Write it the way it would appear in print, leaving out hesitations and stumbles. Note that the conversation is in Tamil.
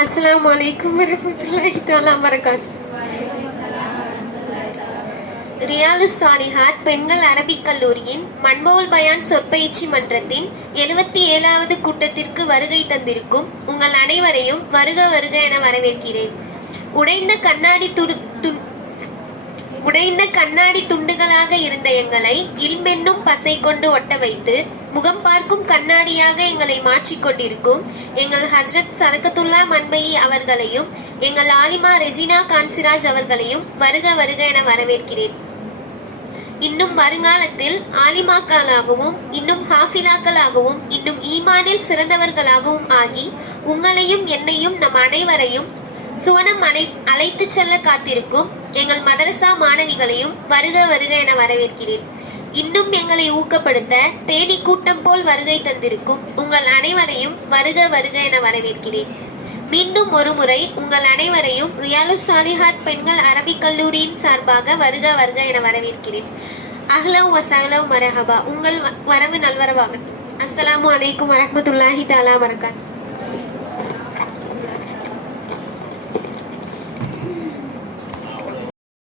அஸ்ஸலாமு அலைக்கும் வரஹ்மத்துல்லாஹி தஆலா வரகாத்துஹு. ரியாலுஸ் சாலிஹாத் பெண்கள் அரபிக் கல்லூரியின் மன்பவுல் பயான் சொற்பயிற்சி மன்றத்தின் 77வது கூட்டத்திற்கு வருகை தந்திருக்கும் உங்கள் அனைவரையும் வருக வருக என வரவேற்கிறேன். உடைந்த கண்ணாடி துண்டுகளாக இருந்த எங்களை இல்மென்னும் பசை கொண்டு ஒட்ட வைத்து முகம் பார்க்கும் கண்ணாடியாக எங்களை மாற்றிக்கொண்டிருக்கும் எங்கள் ஹஜ்ரத் சதகத்துல்லா மன்மயி அவர்களையும் எங்கள் ஆலிமா ரெஜினா கான்சிராஜ் அவர்களையும் வருக வருக என வரவேற்கிறேன். இன்னும் வருங்காலத்தில் ஆலிமாக்களாகவும் இன்னும் ஹாஃபிலாக்களாகவும் இன்னும் ஈமானில் சிறந்தவர்களாகவும் ஆகி உங்களையும் என்னையும் நம் அனைவரையும் சுவனம் அழைத்து செல்ல காத்திருக்கும் எங்கள் மதரசா மாணவிகளையும் வருக வருக என வரவேற்கிறேன். இன்னும் எங்களை ஊக்கப்படுத்த தேனி கூட்டம் போல் வருகை தந்திருக்கும் உங்கள் அனைவரையும் வருக வருக என வரவேற்கிறேன். மீண்டும் ஒரு முறை உங்கள் அனைவரையும் ரியாலுஸ் சாலிஹாத் பெண்கள் அரபிக் கல்லூரியின் சார்பாக வருக வருக என வரவேற்கிறேன். அஹ்லவ் வஸஹ்லவ் மரஹபா. உங்கள் வரவு நல்வரவாகட்டும். அஸ்ஸலாமு அலைக்கும் வரஹ்மத்துல்லாஹி தஆலா வரகாத்துஹு.